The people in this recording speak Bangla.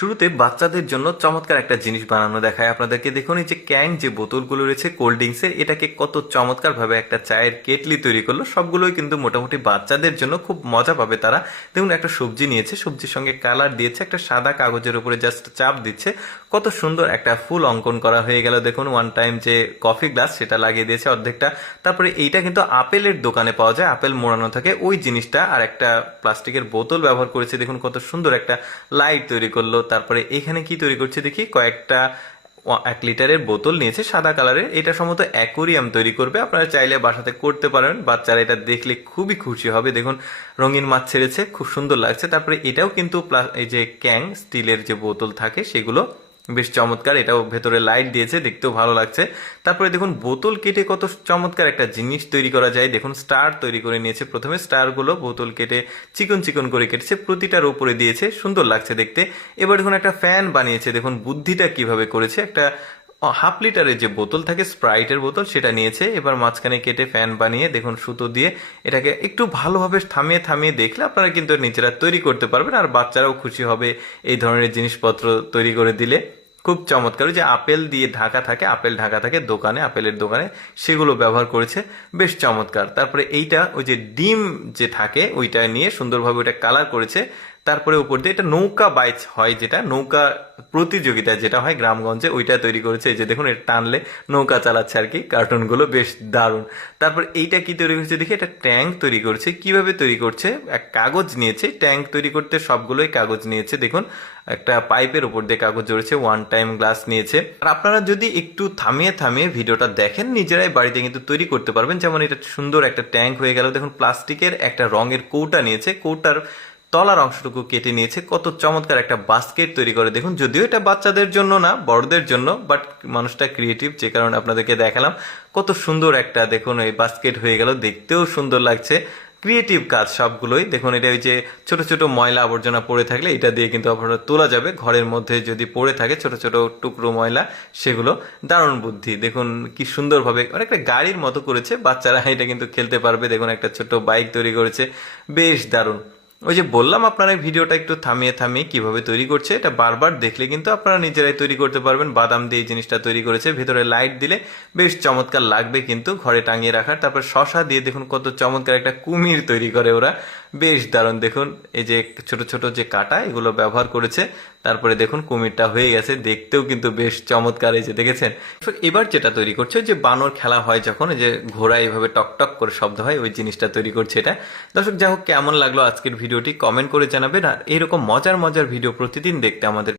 শুরুতে বাচ্চাদের জন্য চমৎকার একটা জিনিস বানানো দেখায় আপনাদেরকে। দেখুন এই যে ক্যাং যে বোতলগুলো রয়েছে কোল্ড ড্রিঙ্কসের, এটাকে কত চমৎকার ভাবে একটা চায়ের কেটলি তৈরি করলো। সবগুলোই কিন্তু মোটামুটি বাচ্চাদের জন্য খুব মজা পাবে তারা। দেখুন একটা সবজি নিয়েছে, সবজির সঙ্গে কালার দিয়েছে, একটা সাদা কাগজের উপরে জাস্ট চাপ দিচ্ছে, কত সুন্দর একটা ফুল অঙ্কন করা হয়ে গেল। দেখুন ওয়ান টাইম যে কফি গ্লাস সেটা লাগিয়ে দিয়েছে অর্ধেকটা। তারপরে এইটা কিন্তু আপেলের দোকানে পাওয়া যায়, আপেল মোড়ানো থাকে ওই জিনিসটা, আর একটা প্লাস্টিকের বোতল ব্যবহার করেছে। দেখুন কত সুন্দর একটা লাইট তৈরি করলো। তারপরে এখানে কি তৈরি করছে দেখি, কয়েকটা 1 লিটারের বোতল নিয়েছে সাদা কালারের। এটা সম্ভবত অ্যাকোরিয়াম তৈরি করবে, আপনারা চাইলে বাসাতে করতে পারেন, বাচ্চারা এটা দেখলে খুবই খুশি হবে। দেখুন রঙিন মাছ ছেড়েছে, খুব সুন্দর লাগছে। তারপরে এটাও কিন্তু এই যে ক্যাং স্টিলের যে বোতল থাকে সেগুলো বেশ চমৎকার, এটাও ভেতরে লাইট দিয়েছে, দেখতেও ভালো লাগছে। তারপরে দেখুন বোতল কেটে কত চমৎকার একটা জিনিস তৈরি করা যায়। দেখুন স্টার তৈরি করে নিয়েছে, প্রথমে স্টারগুলো বোতল কেটে চিকন চিকন করে কেটেছে, প্রতিটার উপরে দিয়েছে, সুন্দর লাগছে দেখতে। এবার দেখুন একটা ফ্যান বানিয়েছে, দেখুন বুদ্ধিটা কিভাবে করেছে। একটা 1/2 লিটারের যে বোতল থাকে স্প্রাইটের বোতল সেটা নিয়েছে, এবার মাঝখানে কেটে ফ্যান বানিয়ে দেখুন সুতো দিয়ে এটাকে একটু ভালোভাবে থামিয়ে থামিয়ে দেখলে আপনারা কিন্তু নিজেরা তৈরি করতে পারবেন, আর বাচ্চারাও খুশি হবে এই ধরনের জিনিসপত্র তৈরি করে দিলে। খুব চমৎকার। ওই যে আপেল দিয়ে ঢাকা থাকে, আপেল ঢাকা থাকে দোকানে, আপেলের দোকানে, সেগুলো ব্যবহার করেছে, বেশ চমৎকার। তারপরে এইটা ওই যে ডিম যে থাকে ওইটা নিয়ে সুন্দরভাবে ওইটা কালার করেছে। তারপরে উপর দিয়ে এটা নৌকা বাইচ হয়, যেটা নৌকা প্রতিযোগিতা যেটা হয় গ্রামগঞ্জে, ওইটা তৈরি করেছে। এই যে দেখুন এটা টানলে নৌকা চালাচ্ছে আর কি, কার্টুনগুলো বেশ দারুণ। তারপর এইটা কি তৈরি করেছে দেখি, এটা ট্যাঙ্ক তৈরি করছে। কিভাবে তৈরি করছে, এক কাগজ নিয়েছে, ট্যাঙ্ক তৈরি করতে সবগুলোই কাগজ নিয়েছে। দেখুন একটা পাইপের উপর দিয়ে কাগজ জড়েছে, ওয়ান টাইম গ্লাস নিয়েছে। আর আপনারা যদি একটু থামিয়ে থামিয়ে ভিডিওটা দেখেন নিজেরাই বাড়িতে কিন্তু তৈরি করতে পারবেন। যেমন এটা সুন্দর একটা ট্যাঙ্ক হয়ে গেল। দেখুন প্লাস্টিকের একটা রঙের কৌটা নিয়েছে, কৌটার তলার অংশটুকু কেটে নিয়েছে, কত চমৎকার একটা বাস্কেট তৈরি করে। দেখুন যদিও এটা বাচ্চাদের জন্য না, বড়দের জন্য, বাট মানুষটা ক্রিয়েটিভ, যে কারণে আপনাদেরকে দেখালাম। কত সুন্দর একটা দেখুন এই বাস্কেট হয়ে গেল, দেখতেও সুন্দর লাগছে। ক্রিয়েটিভ কাজ সবগুলোই। দেখুন এটা ওই যে ছোট ছোট ময়লা আবর্জনা পড়ে থাকলে এটা দিয়ে কিন্তু আপনারা তোলা যাবে, ঘরের মধ্যে যদি পড়ে থাকে ছোট ছোট টুকরো ময়লা সেগুলো। দারুণ বুদ্ধি, দেখুন কি সুন্দরভাবে অনেকটা গাড়ির মতো করেছে, বাচ্চারা এটা কিন্তু খেলতে পারবে। দেখুন একটা ছোট বাইক তৈরি করেছে, বেশ দারুণ। ওই যে বললাম আপনারা ভিডিওটা একটু থামিয়ে থামিয়ে কিভাবে তৈরি করছে, এটা বারবার দেখলে কিন্তু আপনারা নিজেরাই তৈরি করতে পারবেন। বাদাম দিয়ে এই জিনিসটা তৈরি করেছে, ভেতরে লাইট দিলে বেশ চমৎকার লাগবে কিন্তু ঘরে টাঙিয়ে রাখার। তারপর শশা দিয়ে দেখুন কত চমৎকার একটা কুমির তৈরি করে ওরা, বেশ দারুণ। দেখুন এই যে ছোট ছোট যে কাটা এগুলো ব্যবহার করেছে। তারপরে দেখুন কুমিরটা হয়ে গেছে, দেখতেও কিন্তু বেশ চমৎকার, এই যে দেখেছেন। এবার যেটা তৈরি করছে, যে বানর খেলা হয় যখন, এই যে ঘোড়া এইভাবে টকটক করে শব্দ হয়, ওই জিনিসটা তৈরি করছে এটা। দর্শক যাই হোক, কেমন লাগলো আজকের ভিডিওটি কমেন্ট করে জানাবেন। আর এরকম মজার মজার ভিডিও প্রতিদিন দেখতে আমাদের